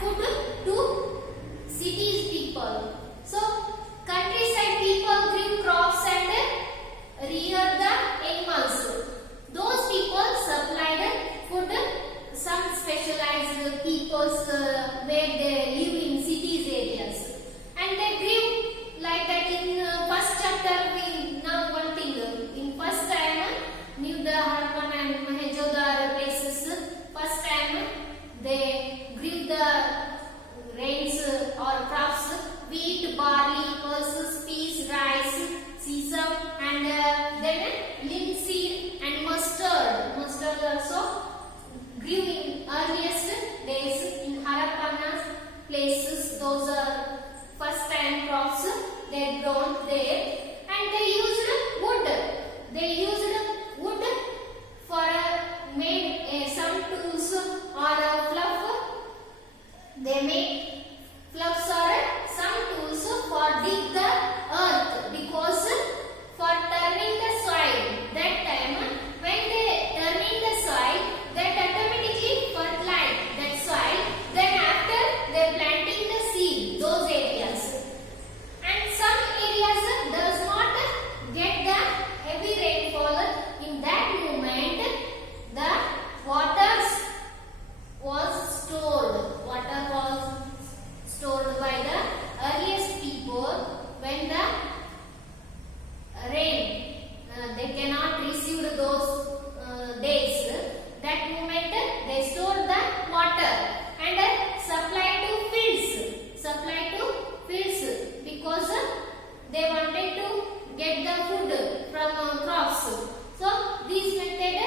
food to cities people. So countryside people grew crops and reared the animals. Those people supplied food. Some specialized peoples where they live in cities areas, and they grew like that. In first chapter we know one thing. In first time knew the Harappan and Mohenjo-daro places. First time they grew the grains or crops: wheat, barley, pulses, peas, rice, sesame, and then linseed and mustard. Mustard also grew in earliest days in Harappan places. Those are first time crops they grown there, and they used wood. They used wood for made some tools or fluff. They made fluffs or some tools for dig the earth, because for turning the soil. That time when they turning the soil, that automatically fertilize that soil. Then after they planting the seed, those areas. And some areas does not get the heavy rainfall. In that moment, the waters was stored. Water was stored by the earliest people when the rain they cannot receive those days. That moment they stored the water and supply to fields. Supply to fields because they wanted to get the food from crops. So this method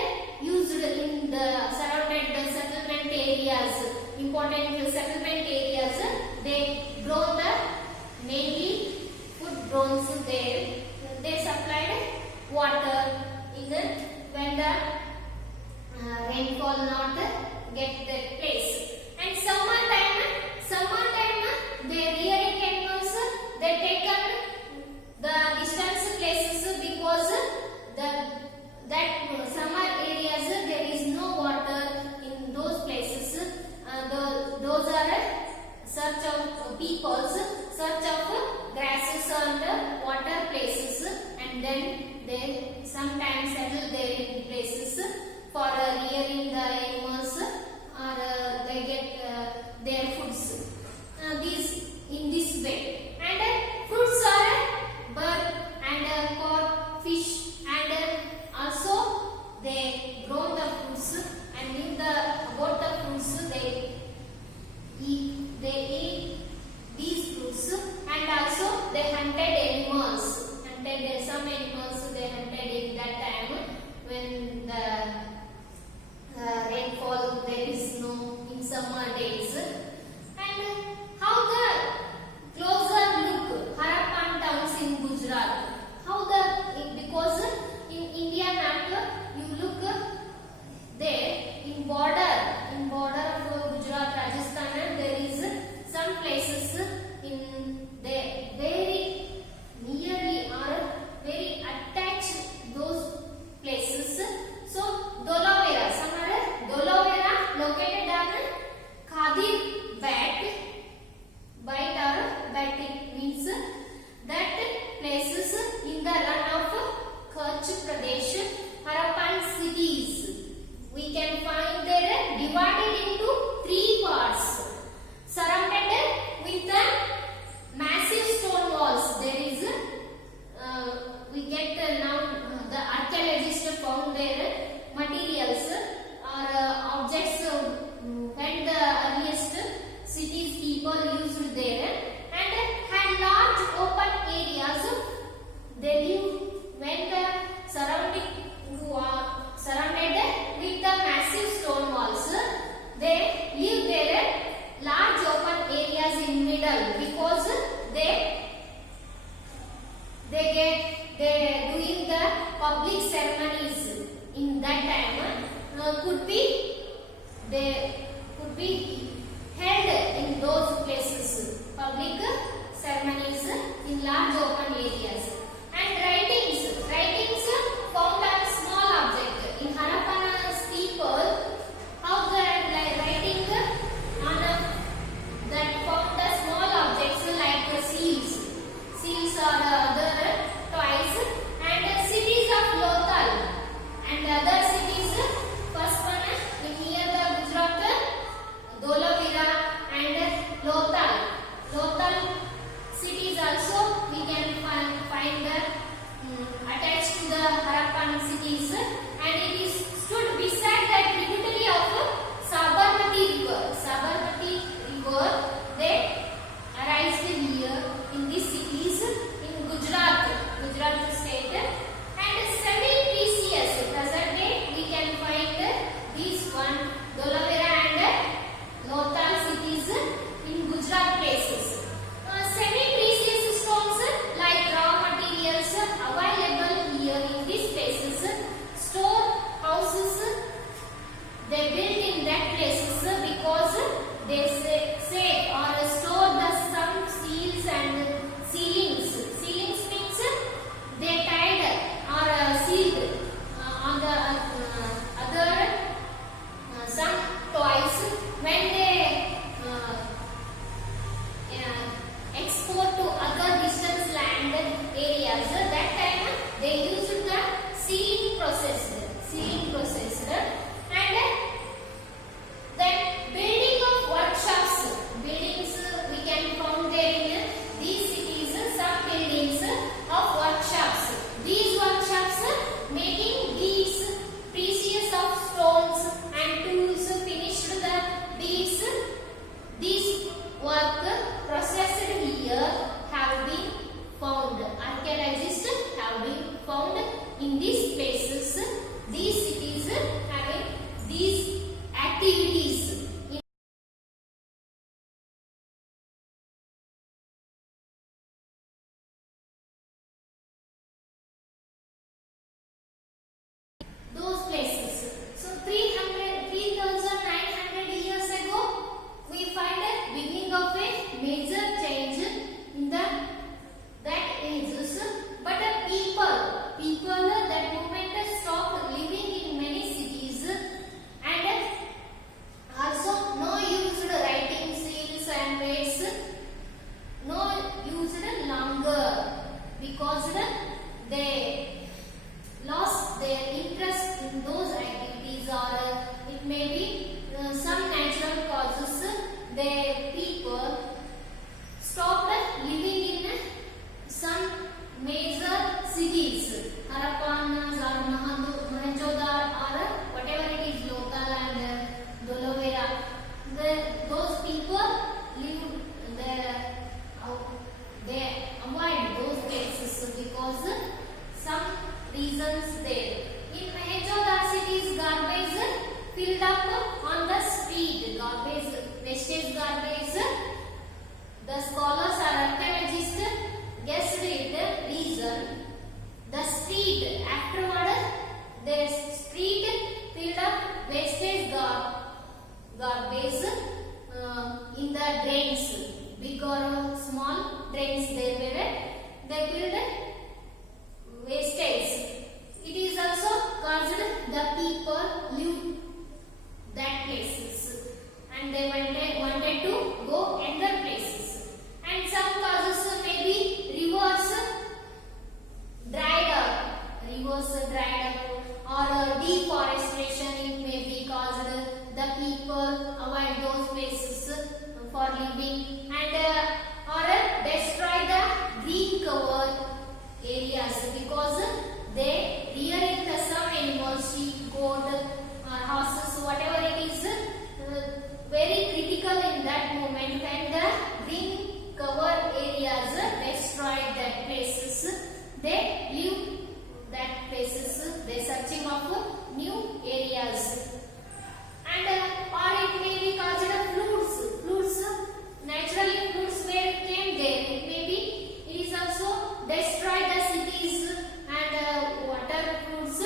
used in the surrounded settlement areas, important settlement areas. They grow the mainly food grown there. They supplied water in the when the rainfall not get that place. And summer time they rearing animals. They taken the distance places because that summer areas there is no water in those places. Those are search of peoples, search of grasses and water places, and then they sometimes settle there in places for rearing the animals, or they get their foods. In this way. And fruits are bird and pork, fish, and also they grow the fruits and knew about the fruits. They eat these fruits, and also they hunted animals. Some animals they hunted in that time when the rainfall there is no in summer days. And how the closer look Harappan towns in Gujarat. Because in India map you look there in border of Gujarat, Rajasthan, there is some places in there very nearly or very attached those places. So Dolavera, some are Dolavera located on Khadir bite or batik means that places in the run of Kutch Pradesh, Harappan cities. We can find there divided into 3 parts, surrounded with the massive stone walls. There is we get now the archaeologists found there materials or objects when the earliest cities people used there, and had large open areas. They live when the surrounded with the massive stone walls. They live there large open areas in middle, because they doing the public ceremonies in that time could be held in those places. Public ceremonies in large open areas. And writings found on small object in Harappan people. How the writing on a those people live they avoid those places because some reasons there. In Mohenjo-daro cities, garbage filled up on the street. Garbage, wastage garbage. The scholars or archaeologists guessed it reason. The street afterward, the street filled up wastage garbage in the drains. Big or small drains they filled wastage. It is also caused the people live that places and they wanted to go other places. And some causes may be rivers dried up or deforestation. It may be caused the people avoid those places for living and or destroy the green cover areas because they rearing the some animals, sheep, goat, horses, whatever it is, very critical in that moment when the green cover areas destroyed that places. They leave that places. They searching of new areas. And or it may be caused of floods. Naturally floods where came there. It may be it is also destroyed the cities and water floods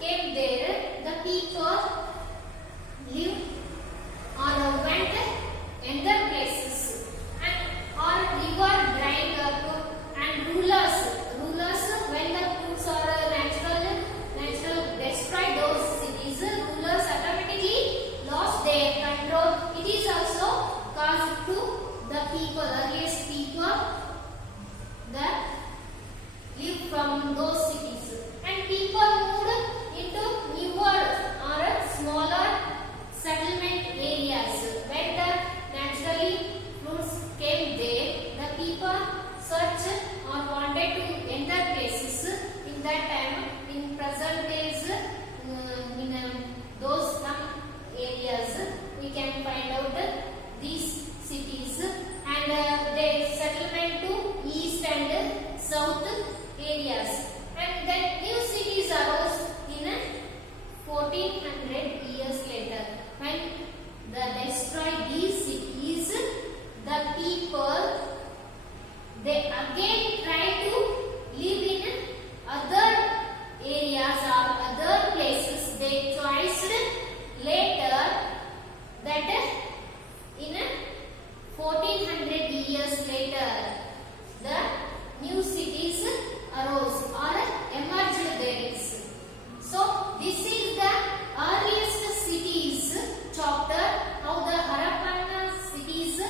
came there. The people live or went in their places and or river drying up and rulers when the floods or natural destroy those cities, rulers automatically lost their control. It is also caused to the people, earliest people that live from those cities. And people moved into newer or smaller settlement areas. When the naturally floods came there, the people searched or wanted to enter places. In that time, in present days, in those some areas, we can find out these cities and their settlement to east and south areas. And then new cities arose in 1400 years later. When they destroyed these cities, the people they again try to live in other areas or other places. They choiced later that in 1400 years later the new cities arose or emerged there. So this is the earliest cities chapter, how the Harappan cities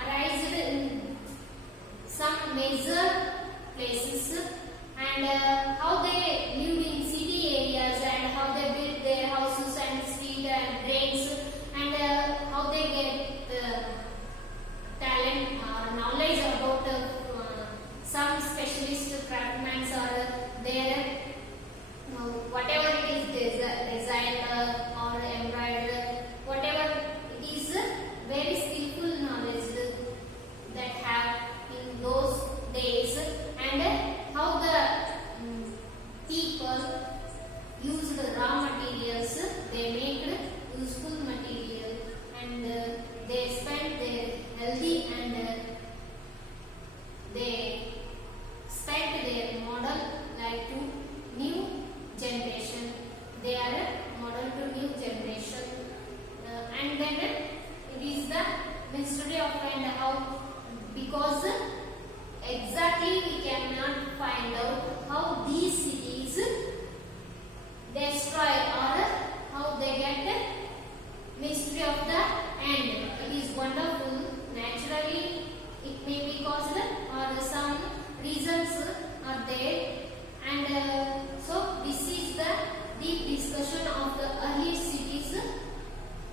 arised in some major places and how they lived in city areas and how they built their houses and street and drains and how they get talent or knowledge about some specialist craftsmen or their whatever it is design or embroidered, whatever it is, very skillful knowledge that have in those days and how the people used raw materials, they made useful material and they spent their healthy and they spent their model like to new generation. They are a model to new generation and then it is the mystery of and how because